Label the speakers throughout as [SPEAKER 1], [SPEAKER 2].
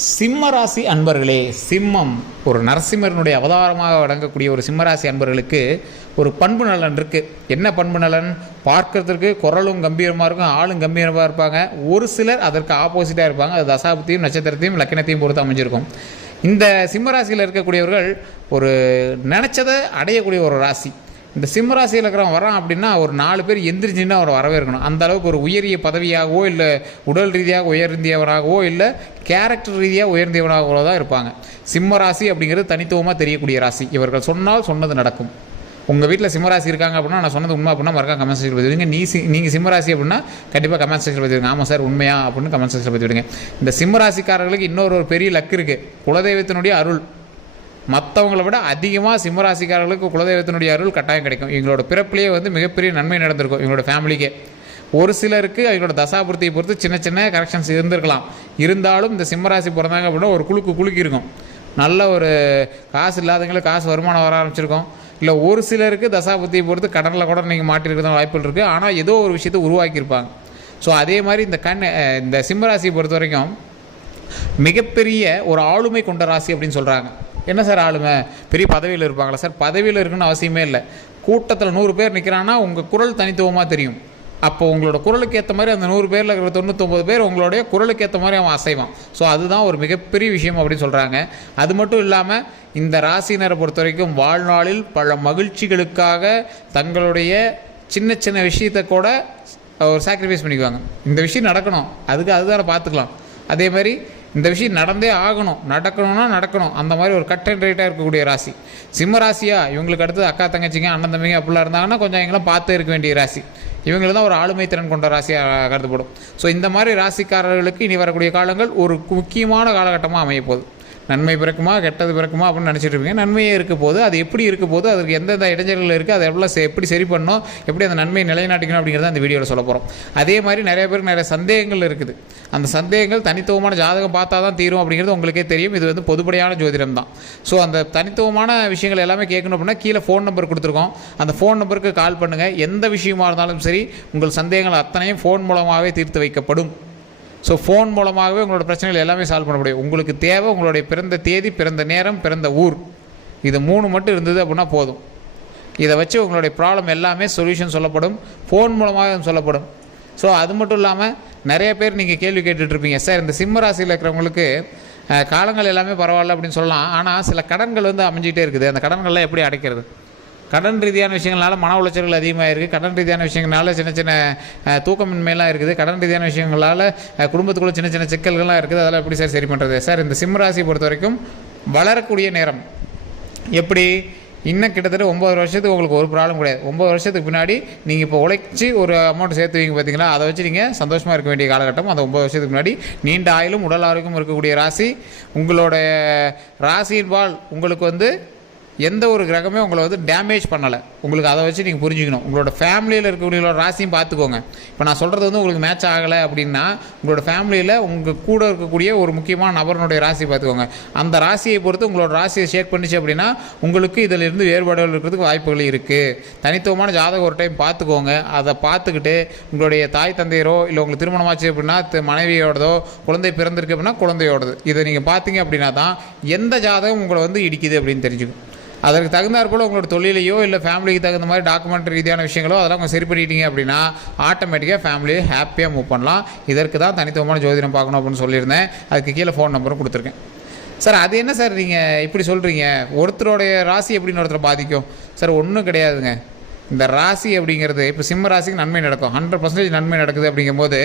[SPEAKER 1] சிம்மராசி அன்பர்களே சிம்மம் ஒரு நரசிம்மரனுடைய அவதாரமாக வழங்கக்கூடிய ஒரு சிம்மராசி அன்பர்களுக்கு ஒரு பண்பு நலன் இருக்குது என்ன பண்பு நலன்? பார்க்கறதுக்கு குரலும் கம்பீரமாக இருக்கும் ஆளும் கம்பீரமாக இருப்பாங்க. ஒரு சிலர் அதற்கு ஆப்போசிட்டாக இருப்பாங்க. அது தசாபத்தையும் நட்சத்திரத்தையும் லக்கணத்தையும் பொறுத்து அமைஞ்சிருக்கும். இந்த சிம்மராசியில் இருக்கக்கூடியவர்கள் ஒரு நினச்சதை அடையக்கூடிய ஒரு ராசி. இந்த சிம்மராசியில் இருக்கிறவன் வரான் அப்படின்னா ஒரு நாலு பேர் எந்திரிச்சுன்னா அவரை வரவேற்கணும் அந்த அளவுக்கு ஒரு உயரிய பதவியாகவோ இல்லை உடல் ரீதியாக உயர்ந்தியவராகவோ இல்லை கேரக்டர் ரீதியாக உயர்ந்தியவராகவோ தான் இருப்பாங்க. சிம்ம ராசி அப்படிங்கிறது தனித்துவமாக தெரியக்கூடிய ராசி. இவர்கள் சொன்னால் சொன்னது நடக்கும். உங்கள் வீட்டில் சிம்மராசி இருக்காங்க அப்படின்னா நான் சொன்னது உண்மை அப்படின்னா மறக்காம கமெண்ட் செக்ஷன் பதிவிடுங்க நீ சி நீங்கள் சிம்மராசி அப்படின்னா கண்டிப்பாக கமெண்ட் செக்ஷன் பதிவிடுங்க ஆமாம் சார் உண்மையா அப்படின்னு கமெண்ட் செக்ஷன் பதிவிடுங்க இந்த சிம்மராசிக்காரர்களுக்கு இன்னொரு ஒரு பெரிய லக் இருக்குது குலதெய்வத்தினுடைய அருள். மற்றவங்களை விட அதிகமாக சிம்மராசிக்காரர்களுக்கு குலதெய்வத்தினுடைய அருள் கட்டாயம் கிடைக்கும். எங்களோட பிறப்புலேயே வந்து மிகப்பெரிய நன்மை நடந்திருக்கும் எங்களோட ஃபேமிலிக்கே. ஒரு சிலருக்கு அவங்களோட தசாபுர்த்தியை பொறுத்து சின்ன சின்ன கரெக்ஷன்ஸ் இருந்திருக்கலாம். இருந்தாலும் இந்த சிம்மராசி பிறந்தாங்க அப்படின்னா ஒரு குலுக்கு குலுக்கி இருக்கும். நல்ல ஒரு காசு இல்லாதவங்களுக்கு காசு வருமானம் வர ஆரம்பிச்சிருக்கும். இல்லை ஒரு சிலருக்கு தசாபுத்தியை பொறுத்து கடனில் கூட நீங்கள் மாட்டிருக்கிறத வாய்ப்புகள் இருக்குது ஆனால் ஏதோ ஒரு விஷயத்தை உருவாக்கியிருப்பாங்க. ஸோ அதே மாதிரி இந்த கண் இந்த சிம்மராசியை பொறுத்த வரைக்கும் மிகப்பெரிய ஒரு ஆளுமை கொண்ட ராசி அப்படின்னு சொல்கிறாங்க என்ன சார் ஆளுமை? பெரிய பதவியில் இருப்பாங்களா சார்? பதவியில் இருக்குன்னு அவசியமே இல்லை. கூட்டத்தில் நூறு பேர் நிற்கிறான்னா உங்கள் குரல் தனித்துவமாக தெரியும். அப்போ உங்களோட குரலுக்கு ஏற்ற மாதிரி அந்த நூறு பேரில் இருக்கிற தொண்ணூத்தொம்பது பேர் உங்களுடைய குரலுக்கு ஏற்ற மாதிரி அவன் அசைவான். ஸோ அதுதான் ஒரு மிகப்பெரிய விஷயம் அப்படின்னு சொல்கிறாங்க அது மட்டும் இல்லாமல் இந்த ராசியினரை பொறுத்த வரைக்கும் வாழ்நாளில் பல மகிழ்ச்சிகளுக்காக தங்களுடைய சின்ன சின்ன விஷயத்தை கூட ஒரு சாக்ரிஃபைஸ் பண்ணிக்குவாங்க. இந்த விஷயம் நடக்கணும். அதுக்கு அதுதான் பார்த்துக்கலாம். அதே மாதிரி இந்த விஷயம் நடந்தே ஆகணும். நடக்கணும்னா நடக்கணும். அந்த மாதிரி ஒரு கட் அண்ட் ரைட்டாக இருக்கக்கூடிய ராசி. சிம்ம ராசியா? இவங்களுக்கு அடுத்தது அக்கா தங்கச்சிங்க அண்ணன் தம்பிங்க அப்படிலாம் இருந்தாங்கன்னா கொஞ்சம் எங்களாம் பார்த்து இருக்க வேண்டிய ராசி. இவங்களுக்கு தான் ஒரு ஆளுமை திறன் கொண்ட ராசியாக கருதப்படும். ஸோ இந்த மாதிரி ராசிக்காரர்களுக்கு இனி வரக்கூடிய காலங்கள் ஒரு முக்கியமான காலகட்டமாக அமையப்போகுது நன்மை பிறக்குமா கெட்டது பிறக்குமா அப்படின்னு நினச்சிட்டு இருப்பீங்க. நன்மையே இருக்க போது அது எப்படி இருக்க போது அதுக்கு எந்தெந்த இடைஞ்சல்கள் இருக்குது அதை எவ்வளோ செ- எப்படி சரி பண்ணணும் எப்படி அந்த நன்மையை நிலைநாட்டிக்கணும் அப்படிங்கிறத அந்த வீடியோவில் சொல்ல போகிறோம் அதே மாதிரி நிறைய பேருக்கு நிறைய சந்தேகங்கள் இருக்குது. அந்த சந்தேகங்கள் தனித்துவமான ஜாதகம் பார்த்தா தான் தீரும் அப்படிங்கிறது உங்களுக்கே தெரியும். இது வந்து பொதுப்படையான ஜோதிடம் தான். ஸோ அந்த தனித்துவமான விஷயங்கள் எல்லாமே கேட்கணும் அப்படின்னா கீழே ஃபோன் நம்பர் கொடுத்துருக்கோம். அந்த ஃபோன் நம்பருக்கு கால் பண்ணுங்கள் எந்த விஷயமா இருந்தாலும் சரி உங்கள் சந்தேகங்கள் அத்தனையும் ஃபோன் மூலமாகவே தீர்த்து வைக்கப்படும். ஸோ ஃபோன் மூலமாகவே உங்களோட பிரச்சனைகள் எல்லாமே சால்வ் பண்ண முடியும். உங்களுக்கு தேவை உங்களுடைய பிறந்த தேதி பிறந்த நேரம் பிறந்த ஊர். இது மூணு மட்டும் இருந்தது அப்படின்னா போதும். இதை வச்சு உங்களுடைய ப்ராப்ளம் எல்லாமே சொல்யூஷன் சொல்லப்படும். ஃபோன் மூலமாக சொல்லப்படும். ஸோ அது மட்டும் இல்லாமல் நிறைய பேர் நீங்கள் கேள்வி கேட்டுட்ருப்பீங்க சார் இந்த சிம்ம ராசியில் இருக்கிறவங்களுக்கு காலங்கள் எல்லாமே பரவாயில்ல அப்படின்னு சொல்லலாம். ஆனால் சில கடன்கள் வந்து அமைஞ்சிகிட்டே இருக்குது. அந்த கடன்கள்லாம் எப்படி அடைக்கிறது? கடன் ரீதியான விஷயங்களால மன உளைச்சல்கள் அதிகமாக இருக்குது கடன் ரீதியான விஷயங்களால சின்ன சின்ன தூக்கமின்மையெல்லாம் இருக்குது. கடன் ரீதியான விஷயங்களால் குடும்பத்துக்குள்ளே குடும்பத்துக்குள்ள சின்ன சின்ன சிக்கல்கள்லாம் இருக்குது. அதெல்லாம் எப்படி சார் சரி பண்ணுறது சார் இந்த சிம்மராசியை பொறுத்த வரைக்கும் வளரக்கூடிய நேரம். எப்படி? இன்னும் கிட்டத்தட்ட ஒம்பது வருஷத்துக்கு உங்களுக்கு ஒரு ப்ராப்ளம் கிடையாது. ஒம்பது வருஷத்துக்கு பின்னாடி நீங்கள் இப்போ உழைச்சி ஒரு அமௌண்ட் சேர்த்து வைங்க பார்த்தீங்களா அதை வச்சு நீங்கள் சந்தோஷமாக இருக்க வேண்டிய காலகட்டம். அந்த ஒம்பது வருஷத்துக்கு முன்னாடி நீண்ட ஆயிலும் உடல் ஆரோக்கியம் இருக்கக்கூடிய ராசி. உங்களோட ராசியின்பால் உங்களுக்கு வந்து எந்த ஒரு கிரகமே உங்களை வந்து டேமேஜ் பண்ணலை. உங்களுக்கு அதை வச்சு நீங்கள் புரிஞ்சுக்கணும். உங்களோட ஃபேமிலியில் இருக்கக்கூடியவங்களோட ராசியும் பார்த்துக்கோங்க. இப்போ நான் சொல்கிறது வந்து உங்களுக்கு மேட்ச் ஆகலை அப்படின்னா உங்களோட ஃபேமிலியில் உங்கள் கூட இருக்கக்கூடிய ஒரு முக்கியமான நபரனுடைய ராசி பார்த்துக்கோங்க. அந்த ராசியை பொறுத்து உங்களோட ராசியை ஷேக் பண்ணிச்சு அப்படின்னா உங்களுக்கு இதில் இருந்து வேறுபாடுகள் இருக்கிறதுக்கு வாய்ப்புகள் இருக்குது தனித்துவமான ஜாதகம் ஒரு டைம் பார்த்துக்கோங்க. அதை பார்த்துக்கிட்டு உங்களுடைய தாய் தந்தையரோ இல்லை உங்களுக்கு திருமணமாச்சு அப்படின்னா மனைவியோடதோ குழந்தை பிறந்திருக்கு அப்படின்னா குழந்தையோடது. இதை நீங்கள் பார்த்தீங்க அப்படின்னா தான் எந்த ஜாதகம் உங்களை வந்து இடிக்குது அப்படின்னு தெரிஞ்சுக்கும். அதற்கு தகுந்தாற் போல் உங்களோட தொழிலையோ இல்லை ஃபேமிலிக்கு தகுந்த மாதிரி டாக்குமெண்ட் ரீதியான விஷயங்களோ அதெல்லாம் கொஞ்சம் சரி பண்ணிட்டீங்க அப்படின்னா ஆட்டோமேட்டிக்காக ஃபேமிலியை ஹாப்பியாக மூவ் பண்ணலாம். இதற்கு தான் தனித்துவமான ஜோதிடம் பார்க்கணும் அப்படின்னு சொல்லியிருந்தேன். அதுக்கு கீழே ஃபோன் நம்பரும் கொடுத்துருக்கேன். சார் அது என்ன சார் நீங்கள் இப்படி சொல்கிறீங்க ஒருத்தருடைய ராசி எப்படின்னு ஒருத்தரை பாதிக்கும். சார் ஒன்றும் கிடையாதுங்க. இந்த ராசி அப்படிங்கிறது இப்போ சிம்ம ராசிக்கு நன்மை நடக்கும். ஹண்ட்ரட் பர்சன்டேஜ் நன்மை நடக்குது அப்படிங்கும்போது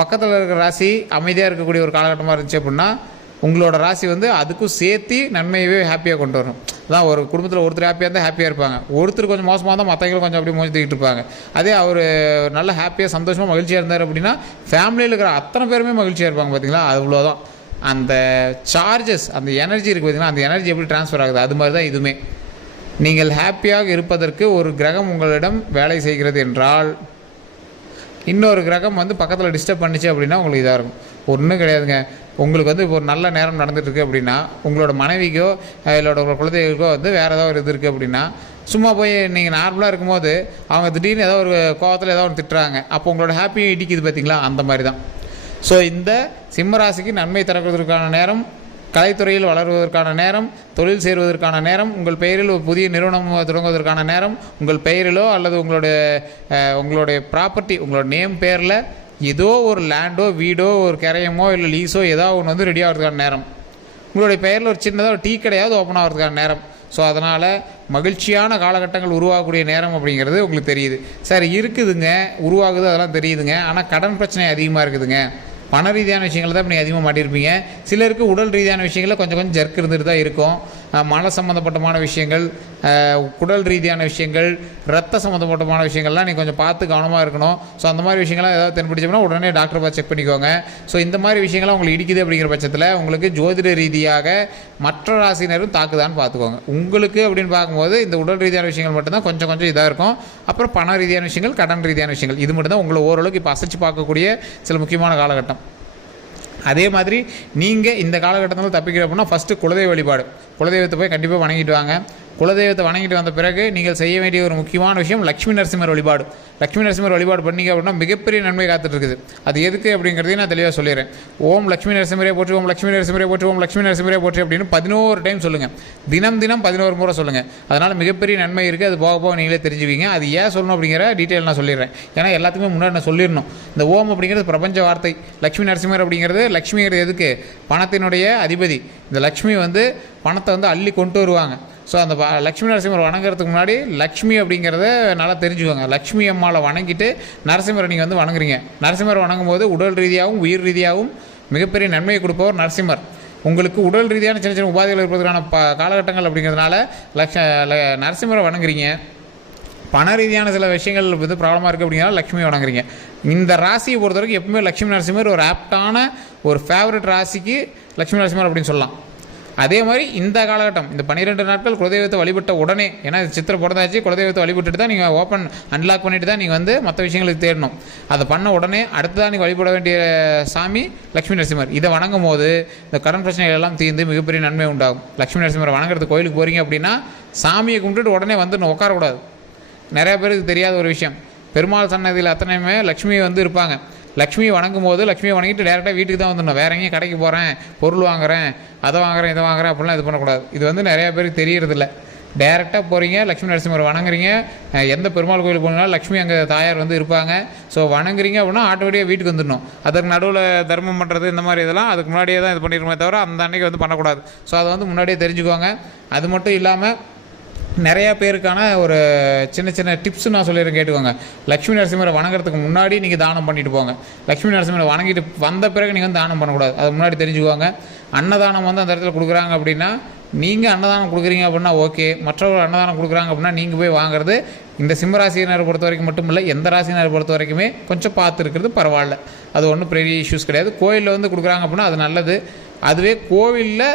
[SPEAKER 1] பக்கத்தில் இருக்கிற ராசி அமைதியாக இருக்கக்கூடிய ஒரு காலகட்டமாக இருந்துச்சு அப்படின்னா உங்களோட ராசி வந்து அதுக்கும் சேர்த்து நன்மையவே ஹாப்பியாக கொண்டு வரும். அதான் ஒரு குடும்பத்தில் ஒருத்தர் ஹாப்பியாக இருந்தால் ஹாப்பியாக இருப்பாங்க. ஒருத்தர் கொஞ்சம் மோசமாக இருந்தால் மற்றவங்களும் கொஞ்சம் அப்படியே மூஞ்சி இருப்பாங்க. அதே அவர் நல்ல ஹாப்பியாக சந்தோஷமாக மகிழ்ச்சியாக இருந்தார் அப்படின்னா ஃபேமிலியில் இருக்கிற அத்தனை பேருமே மகிழ்ச்சியாக இருப்பாங்க பார்த்தீங்களா அவ்வளோதான் அந்த சார்ஜஸ் அந்த எனர்ஜி இருக்குது பார்த்தீங்கன்னா அந்த எனர்ஜி எப்படி ட்ரான்ஸ்ஃபர் ஆகுது? அது மாதிரி தான் இதுவுமே. நீங்கள் ஹாப்பியாக இருப்பதற்கு ஒரு கிரகம் உங்களிடம் வேலை செய்கிறது என்றால் இன்னொரு கிரகம் வந்து பக்கத்தில் டிஸ்டர்ப் பண்ணிச்சு அப்படின்னா உங்களுக்கு இதாக இருக்கும். ஒன்றும் கிடையாதுங்க. உங்களுக்கு வந்து இப்போ ஒரு நல்ல நேரம் நடந்துகிட்ருக்கு அப்படின்னா உங்களோட மனைவிக்கோ இல்லோட குழந்தைகளுக்கோ வந்து வேறு ஏதாவது ஒரு இது இருக்குது அப்படின்னா சும்மா போய் நீங்கள் நார்மலாக இருக்கும்போது அவங்க திடீர்னு ஏதோ ஒரு கோவத்தில் ஏதோ ஒன்று திட்டுறாங்க. அப்போ உங்களோட ஹாப்பியும் இடிக்குது பார்த்தீங்களா அந்த மாதிரி தான் ஸோ இந்த சிம்மராசிக்கு நன்மை தரக்கிறதுக்கான நேரம் கலைத்துறையில் வளருவதற்கான நேரம் தொழில் சேருவதற்கான நேரம் உங்கள் பெயரில் ஒரு புதிய நிறுவனம் தொடங்குவதற்கான நேரம் உங்கள் பெயரிலோ அல்லது உங்களுடைய உங்களுடைய ப்ராப்பர்ட்டி உங்களோட நேம் பேரில் ஏதோ ஒரு லேண்டோ வீடோ ஒரு கரையமோ இல்லை லீஸோ ஏதோ ஒன்று வந்து ரெடி ஆகிறதுக்கான நேரம். உங்களுடைய பெயரில் ஒரு சின்னதாக ஒரு டீ கடையாவது ஓப்பன் ஆகிறதுக்கான நேரம். ஸோ அதனால் மகிழ்ச்சியான காலகட்டங்கள் உருவாகக்கூடிய நேரம் அப்படிங்கிறது உங்களுக்கு தெரியுது. சார் இருக்குதுங்க உருவாகுது அதெல்லாம் தெரியுதுங்க. ஆனால் கடன் பிரச்சனை அதிகமாக இருக்குதுங்க. பண ரீதியான விஷயங்கள் தான் இப்போ நீங்கள் அதிகமாக மாட்டியிருப்பீங்க சிலருக்கு உடல் ரீதியான விஷயங்களில் கொஞ்சம் கொஞ்சம் ஜர்க் இருந்துட்டு தான் இருக்கும். மன சம்மந்தப்பட்டமான விஷயங்கள் குடல் ரீதியான விஷயங்கள் ரத்த சம்மந்தப்பட்டமான விஷயங்கள்லாம் நீங்கள் கொஞ்சம் பார்த்து கவனமாக இருக்கணும். ஸோ அந்த மாதிரி விஷயங்கள்லாம் ஏதாவது தென்படுச்சோம்னா உடனே டாக்டரை பார்த்து செக் பண்ணிக்கோங்க. ஸோ இந்த மாதிரி விஷயங்கள்லாம் உங்களுக்கு இடிக்குது அப்படிங்கிற பட்சத்தில் உங்களுக்கு ஜோதிட ரீதியாக மற்ற ராசினரும் தாக்குதான்னு பார்த்துக்கோங்க. உங்களுக்கு அப்படின்னு பார்க்கும்போது இந்த உடல் ரீதியான விஷயங்கள் மட்டும்தான் கொஞ்சம் கொஞ்சம் இதாக இருக்கும். அப்புறம் பண ரீதியான விஷயங்கள் கடன் ரீதியான விஷயங்கள். இது மட்டும்தான் உங்களை ஓரளவுக்கு இப்போ அசைச்சு பார்க்கக்கூடிய சில முக்கியமான காலகட்டம். அதே மாதிரி நீங்கள் இந்த காலகட்டத்தில் தப்பிக்கிற அப்படின்னா ஃபஸ்ட்டு குலதெய்வ வழிபாடு. குலதெய்வத்தை போய் கண்டிப்பாக வணங்கிட்டு வாங்க. குலதெய்வத்தை வணங்கிட்டு வந்த பிறகு நீங்கள் செய்ய வேண்டிய ஒரு முக்கியமான விஷயம் லக்ஷ்மி நரசிம்மர் வழிபாடு. லக்ஷ்மி நரசிம்மர் வழிபாடு பண்ணீங்க அப்படின்னா மிகப்பெரிய நன்மை காத்துட்ருக்குது. அது எதுக்கு அப்படிங்கிறதையும் நான் தெளிவாக சொல்லிடுறேன். ஓம் லக்ஷ்மி நரசிம்மரே போற்றி ஓம் லக்ஷ்மி நரசிம்மரே போற்றி ஓம் லக்ஷ்மி நரசிம்மரே போற்றி அப்படின்னு பதினோரு டைம் சொல்லுங்கள் தினம் தினம் பதினோரு முறை சொல்லுங்கள் அதனால் மிகப்பெரிய நன்மை இருக்குது அது போக போக நீங்களே தெரிஞ்சுக்கிங்க அது ஏன் சொல்லணும் அப்படிங்கிற டீட்டெயில் நான் சொல்லிடுறேன். ஏன்னா எல்லாத்துக்குமே முன்னாடி நான் சொல்லிடணும். இந்த ஓம் அப்படிங்கிறது பிரபஞ்ச வார்த்தை. லக்ஷ்மி நரசிம்மர் அப்படிங்கிறது லக்ஷ்மிங்கிறது எதுக்கு? பணத்தினுடைய அதிபதி. இந்த லக்ஷ்மி வந்து பணத்தை வந்து அள்ளி கொண்டு வருவாங்க. ஸோ அந்த லக்ஷ்மி நரசிம்மர் வணங்குறதுக்கு முன்னாடி லக்ஷ்மி அப்படிங்கிறத நல்லா தெரிஞ்சுக்கோங்க. லக்ஷ்மி அம்மாவை வணங்கிட்டு நரசிம்மரை நீங்கள் வந்து வணங்குறீங்க. நரசிம்மர் வணங்கும் போது உடல் ரீதியாகவும் உயிர் ரீதியாகவும் மிகப்பெரிய நன்மையை கொடுப்பவர் நரசிம்மர். உங்களுக்கு உடல் ரீதியான சின்ன சின்ன உபாதைகள் இருப்பதற்கான ப காலகட்டங்கள் அப்படிங்கிறதுனால லக்ஷ நரசிம்மரை வணங்குறீங்க. பண ரீதியான சில விஷயங்கள் வந்து ப்ராப்ளமாக இருக்குது அப்படிங்கிறனால லக்ஷ்மி வணங்குறீங்க. இந்த ராசியை பொறுத்தவரைக்கும் எப்பவுமே லக்ஷ்மி நரசிம்மர் ஒரு ஆப்டான ஒரு ஃபேவரட் ராசிக்கு லக்ஷ்மி நரசிம்மர் அப்படின்னு சொல்லலாம். அதே மாதிரி இந்த காலகட்டம் இந்த பன்னிரெண்டு நாட்கள் குலதெய்வத்தை வழிபட்ட உடனே ஏன்னா சித்திர சித்திரை பிறந்தாச்சு குலதெய்வத்தை வழிபட்டுட்டு தான் நீங்கள் ஓப்பன் அன்லாக் பண்ணிட்டு தான் நீங்கள் வந்து மற்ற விஷயங்களுக்கு தேடணும். அதை பண்ண உடனே அடுத்ததான் நீங்கள் வழிபட வேண்டிய சாமி லக்ஷ்மி நரசிம்மர். இதை வணங்கும் போது இந்த கடன் பிரச்சனைகள் எல்லாம் தீர்ந்து மிகப்பெரிய நன்மை உண்டாகும். லக்ஷ்மி நரசிம்மரை வணங்குறது கோயிலுக்கு போகிறீங்க அப்படின்னா சாமியை கும்பிட்டுட்டு உடனே வந்து உட்காரக்கூடாது. நிறையா பேருக்கு தெரியாத ஒரு விஷயம். பெருமாள் சன்னதியில் அத்தனையுமே லக்ஷ்மி வந்து இருப்பாங்க. லக்ஷ்மியை வணங்கும் போது லக்ஷ்மியை வணங்கிட்டு டேரெக்டாக வீட்டுக்கு தான் வந்துடணும். வேற எங்கேயும் கடைக்கு போகிறேன் பொருள் வாங்குறேன் அதை வாங்குறேன் இதை வாங்குறேன் அப்படிலாம் இது பண்ணக்கூடாது. இது வந்து நிறையா பேருக்கு தெரியறதில்ல. டேரெக்டாக போகிறீங்க லக்ஷ்மி நரசிம்மர் வணங்குறீங்க எந்த பெருமாள் கோயிலுக்கு போனாலும் லக்ஷ்மி அங்கே தாயார் வந்து இருப்பாங்க. ஸோ வணங்குறீங்க அப்படின்னா ஆட்டோமேட்டிக்காக வீட்டுக்கு வந்துடணும். அதற்கு நடுவில் தர்மம் பண்ணுறது இந்த மாதிரி இதெல்லாம் அதுக்கு முன்னாடியே தான் இது பண்ணிருமே தவிர அந்த அன்னைக்கு வந்து பண்ணக்கூடாது. ஸோ அதை வந்து முன்னாடியே தெரிஞ்சுக்குவாங்க அது மட்டும் இல்லாமல் நிறையா பேருக்கான ஒரு சின்ன சின்ன டிப்ஸ் நான் சொல்லிடுறேன் கேட்டுக்கோங்க. லக்ஷ்மி நரசிம்மரை வணங்குறதுக்கு முன்னாடி நீங்கள் தானம் பண்ணிட்டு போங்க. லக்ஷ்மி நரசிம்மரை வணங்கிட்டு வந்த பிறகு நீங்கள் வந்து தானம் பண்ணக்கூடாது. அது முன்னாடி தெரிஞ்சுக்குவாங்க அன்னதானம் வந்து அந்த இடத்துல கொடுக்குறாங்க அப்படின்னா நீங்கள் அன்னதானம் கொடுக்குறீங்க அப்படின்னா ஓகே மற்றவர்கள் அன்னதானம் கொடுக்குறாங்க அப்படின்னா நீங்கள் போய் வாங்குறது இந்த சிம்மராசினரை பொறுத்த வரைக்கும் மட்டும் இல்லை எந்த ராசினரை பொறுத்த வரைக்குமே கொஞ்சம் பார்த்து இருக்கிறது பரவாயில்ல. அது ஒன்றும் பெரிய இஷ்யூஸ் கிடையாது. கோயிலில் வந்து கொடுக்குறாங்க அப்படின்னா அது நல்லது. அதுவே கோவிலில்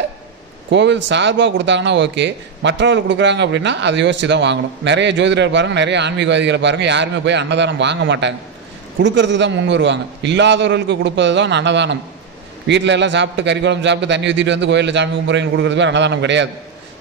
[SPEAKER 1] கோவில் சார்பாக கொடுத்தாங்கன்னா ஓகே. மற்றவர்கள் கொடுக்குறாங்க அப்படின்னா அதை யோசித்து தான் வாங்கணும். நிறைய ஜோதிடர் பாருங்கள் நிறைய ஆன்மீகவாதிகளை பாருங்கள் யாருமே போய் அன்னதானம் வாங்க மாட்டாங்க. கொடுக்கறதுக்கு தான் முன் வருவாங்க. இல்லாதவர்களுக்கு கொடுப்பது தான் அன்னதானம். வீட்டில் எல்லாம் சாப்பிட்டு கறி குழம்பு சாப்பிட்டு தண்ணி ஊற்றிட்டு வந்து கோயிலில் சாமி கும்பிட்றவங்க கொடுக்குறது அன்னதானம் கிடையாது.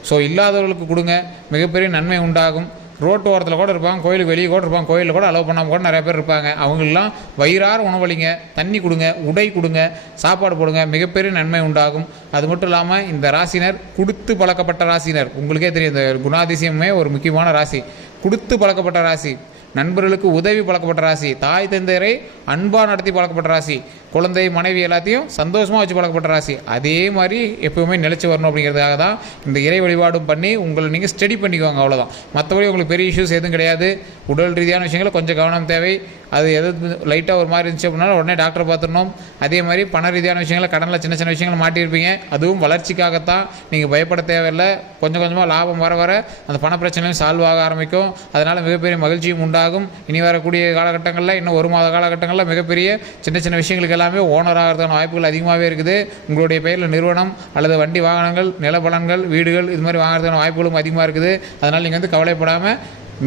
[SPEAKER 1] ஸோ இல்லாதவர்களுக்கு கொடுங்க. மிகப்பெரிய நன்மை உண்டாகும். ரோட்டு ஓரத்தில் கூட இருப்பாங்க கோயிலுக்கு வெளியே கூட இருப்பாங்க கோயிலில் கூட அலோவ் பண்ணாமல் கூட நிறைய பேர் இருப்பாங்க. அவங்களெலாம் வயிறார உணவளிங்க தண்ணி கொடுங்க உடை கொடுங்க சாப்பாடு போடுங்க மிகப்பெரிய நன்மை உண்டாகும். அது மட்டும் இல்லாமல் இந்த ராசினர் கொடுத்து பழக்கப்பட்ட ராசினர் உங்களுக்கே தெரியும் இந்த குணாதிசயமே ஒரு முக்கியமான ராசி. கொடுத்து பழக்கப்பட்ட ராசி நண்பர்களுக்கு உதவி பழக்கப்பட்ட ராசி தாய் தந்தையரை அன்பாக நடத்தி பழக்கப்பட்ட ராசி. குழந்தை மனைவி எல்லாத்தையும் சந்தோஷமாக வச்சு பழக்கப்பட்ட ராசி. அதே மாதிரி எப்பவுமே நிலச்சி வரணும் அப்படிங்கிறதுக்காக தான் இந்த இறை வழிபாடும் பண்ணி உங்களை நீங்கள் ஸ்டடி பண்ணிக்கோங்க அவ்வளோதான் மற்றபடி உங்களுக்கு பெரிய இஷ்யூஸ் எதுவும் கிடையாது. உடல் ரீதியான விஷயங்களை கொஞ்சம் கவனம் தேவை. அது எது லைட்டாக ஒரு மாதிரி இருந்துச்சு அப்படின்னா உடனே டாக்டர் பார்த்துடணும். அதே மாதிரி பண ரீதியான விஷயங்களை கடனில் சின்ன சின்ன விஷயங்கள் மாட்டியிருப்பீங்க. அதுவும் வளர்ச்சிக்காகத்தான் நீங்கள் பயப்பட தேவையில்லை. கொஞ்சம் கொஞ்சமாக லாபம் வர வர அந்த பண பிரச்சனையும் சால்வ் ஆக ஆரம்பிக்கும். அதனால் மிகப்பெரிய மகிழ்ச்சியும் உண்டாகும். இனி வரக்கூடிய காலகட்டங்களில் இன்னும் ஒரு மாத காலகட்டங்களில் மிகப்பெரிய சின்ன சின்ன விஷயங்களுக்கு எல்லாமே ஓனர் ஆகிறதுக்கான வாய்ப்புகள் அதிகமாகவே இருக்குது. உங்களுடைய பெயரில் நிறுவனம் அல்லது வண்டி வாகனங்கள் நிலப்பலன்கள் வீடுகள் இது மாதிரி வாங்குறதுக்கான வாய்ப்புகளும் அதிகமாக இருக்குது. அதனால் நீங்கள் வந்து கவலைப்படாமல்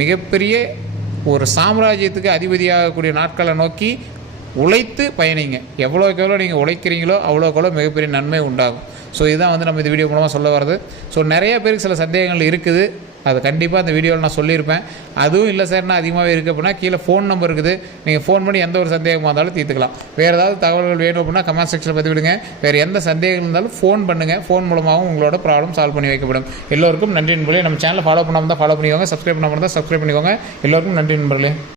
[SPEAKER 1] மிகப்பெரிய ஒரு சாம்ராஜ்யத்துக்கு அதிபதியாகக்கூடிய நாட்களை நோக்கி உழைத்து பயணிங்க. எவ்வளோக்கு எவ்வளோ நீங்கள் உழைக்கிறீங்களோ அவ்வளோக்கு எவ்வளோ மிகப்பெரிய நன்மை உண்டாகும். ஸோ இதுதான் வந்து நம்ம இந்த வீடியோ மூலமாக சொல்ல வர்றது. ஸோ நிறைய பேருக்கு சில சந்தேகங்கள் இருக்குது. அது கண்டிப்பாக அந்த வீடியோவில் நான் சொல்லியிருப்பேன். அதுவும் இல்லை சார் நான் அதிகமாகவே இருக்குது அப்படின்னா கீழே ஃபோன் நம்பர் இருக்குது. நீங்கள் ஃபோன் பண்ணி எந்த ஒரு சந்தேகமாக இருந்தாலும் தீர்த்துக்கலாம். வேறு ஏதாவது தகவல்கள் வேணும் அப்படின்னா கமெண்ட் செக்ஷனில் பதிவு விடுங்க வேறு எந்த சந்தேகம் இருந்தாலும் ஃபோன் பண்ணுங்கள் ஃபோன் மூலமாகவும் உங்களோட ப்ராப்ளம் சால்வ் பண்ணி வைக்கப்படும். எல்லோருக்கும் நன்றி நண்பர்களே. நம்ம சேனலை ஃபாலோ பண்ணாமல் தான் ஃபாலோ பண்ணிக்கோங்க. சப்ஸ்கிரைப் பண்ணாமல் தான் சப்ஸ்கிரைப் பண்ணிக்கோங்க. எல்லோருக்கும் நன்றி நண்பர்களே.